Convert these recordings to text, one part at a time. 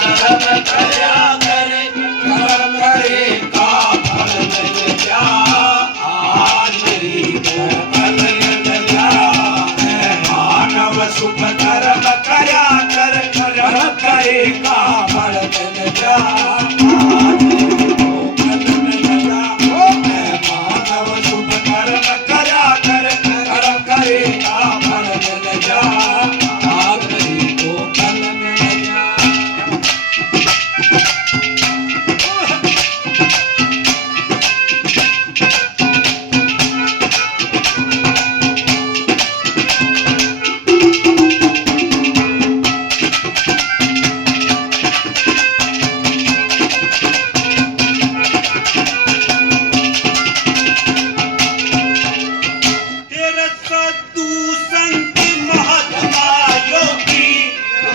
कर्म करया करे, कर्म करे का फल मिल जा, आज नहीं तो कल मिल जा। मानव सुख कर्म करया कर, कर्म करे का फल मिल जा, आज नहीं तो कल मिल जा। मानव सुख कर्म करया कर, कर्म करे का फल मिल जा, आज नहीं तो कल मिल जा। तेरे साधु संत महात्मा योगी,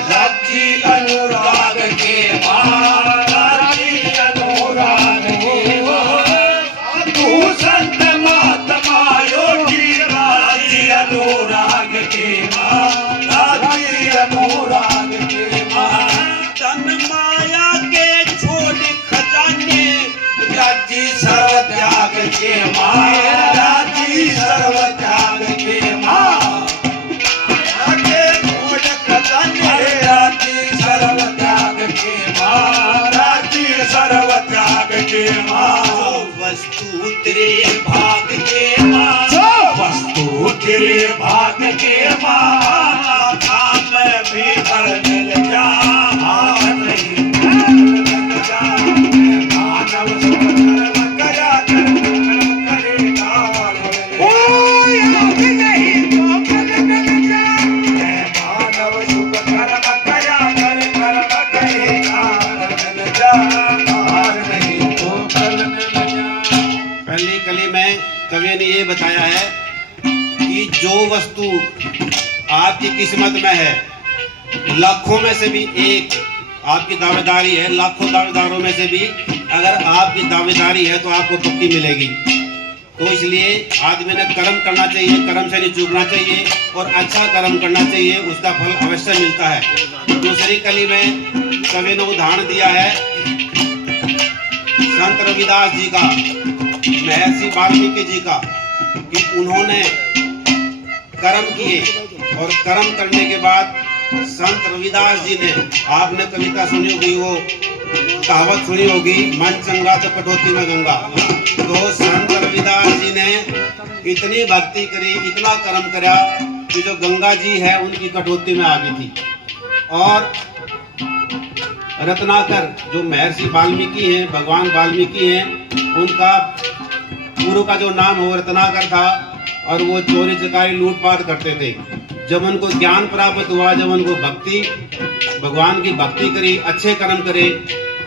राजी अनुराग के माँ, राजी अनुराग के माँ। साधु संत महात्मा योगी, राजी अनुराग के माँ, राजी अनुराग के माँ। तन माया के छोड़ खजाने, राजी सर्व त्याग के माँ, राजी सर्व त्याग के माँ। माया के छोड़ खजाने, राजी सर्व त्याग के माँ, राजी सर्व त्याग के माँ। जो वस्तु तेरे भाग के माँ, जो वस्तु तेरे भाग के माँ, काम भी फल मिल जा, हाथ नहीं मिल जा। मानव सुख कर्म करया कर, कर्म करे का फल मिल जा। मानव सुख कर्म करया कर, कर्म करे का फल मिल जा, हार नहीं तो कल मिल जा। पहली कली में कवि ने ये बताया है कि जो वस्तु आपकी किस्मत में है, लाखों में से भी एक आपकी दावेदारी है, लाखों दावेदारों में से भी अगर आपकी दावेदारी है तो आपको पक्की मिलेगी। तो इसलिए आदमी ने कर्म करना चाहिए, कर्म से नहीं चूकना चाहिए और अच्छा कर्म करना चाहिए, उसका फल अवश्य मिलता है। दूसरी कली में कवि ने उदाहरण दिया है संत रविदास जी का, महर्षि वाल्मीकि जी का, कि उन्होंने कर्म किए और कर्म करने के बाद संत रविदास जी ने, आपने कविता सुनी होगी, वो कहावत सुनी होगी, मन चंगा तो कटौती में गंगा। तो संत रविदास जी ने इतनी भक्ति करी, इतना कर्म करा कि जो गंगा जी है उनकी कटौती में आ गई थी। और रत्नाकर जो महर्षि वाल्मीकि हैं, भगवान वाल्मीकि हैं, उनका पूर्व का जो नाम वो रत्नाकर था और वो चोरी चकारी लूटपाट करते थे। जब उनको ज्ञान प्राप्त हुआ, जब उनको भक्ति, भगवान की भक्ति करी, अच्छे कर्म करे,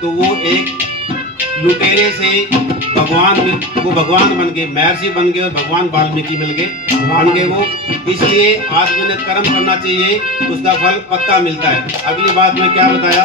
तो वो एक लुटेरे से भगवान बन गए, महर्षि बन गए और भगवान वाल्मीकि मिल गए, बन गए वो। इसलिए आदमी ने कर्म करना चाहिए, उसका फल पक्का मिलता है। अगली बात में क्या बताया,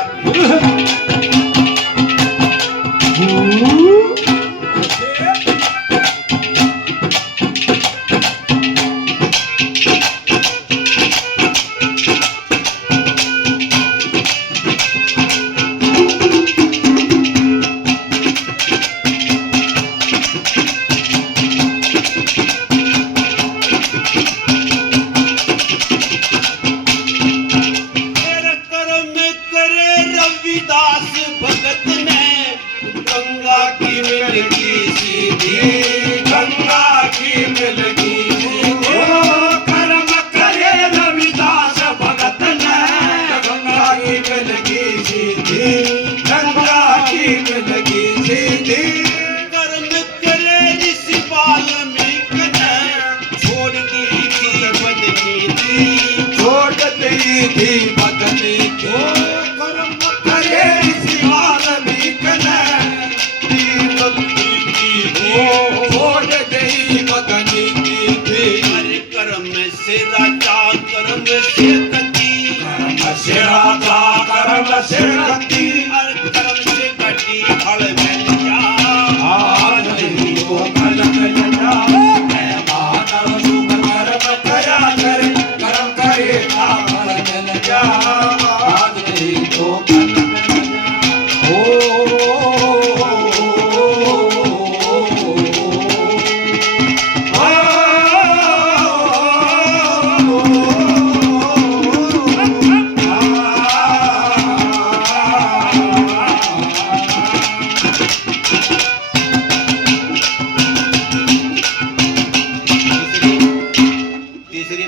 रविदास भगत ने गंगा की मिलगी सीधी, गंगा की मिलगी सीधी। कर्म करे रविदास भगत ने गंगा की मिलगी सीधी, गंगा की मिलगी सीधी। कर्म करे ऋषि वाल्मीकि ने छोड़ दी थी बदनी थी, छोड़ दी थी बदनी थी। से राजा कर्म से गति, कर्म से गति फल मिल जा, आज नहीं तो कल मिल जा। मानव सुख कर्म करया करे, कर्म करे का फल मिल जा, आज नहीं तो कल मिल जा।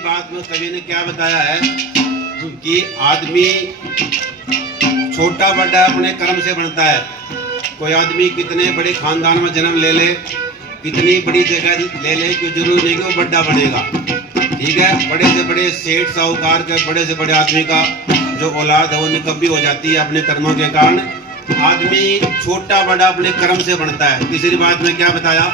बात में कवि ने क्या बताया है कि आदमी छोटा बड़ा अपने कर्म से बनता है। कोई आदमी कितने बड़े खानदान में जन्म ले ले, कितनी बड़ी जगह ले ले, कोई जरूरी नहीं कि वो बड़ा बनेगा। ठीक है, बड़े से बड़े सेठ साहूकार के, बड़े से बड़े आदमी का जो औलाद है वो निकम्मी हो जाती है अपने कर्मों के कारण। आदमी छोटा बड़ा अपने कर्म से बनता है। तीसरी बात में क्या बताया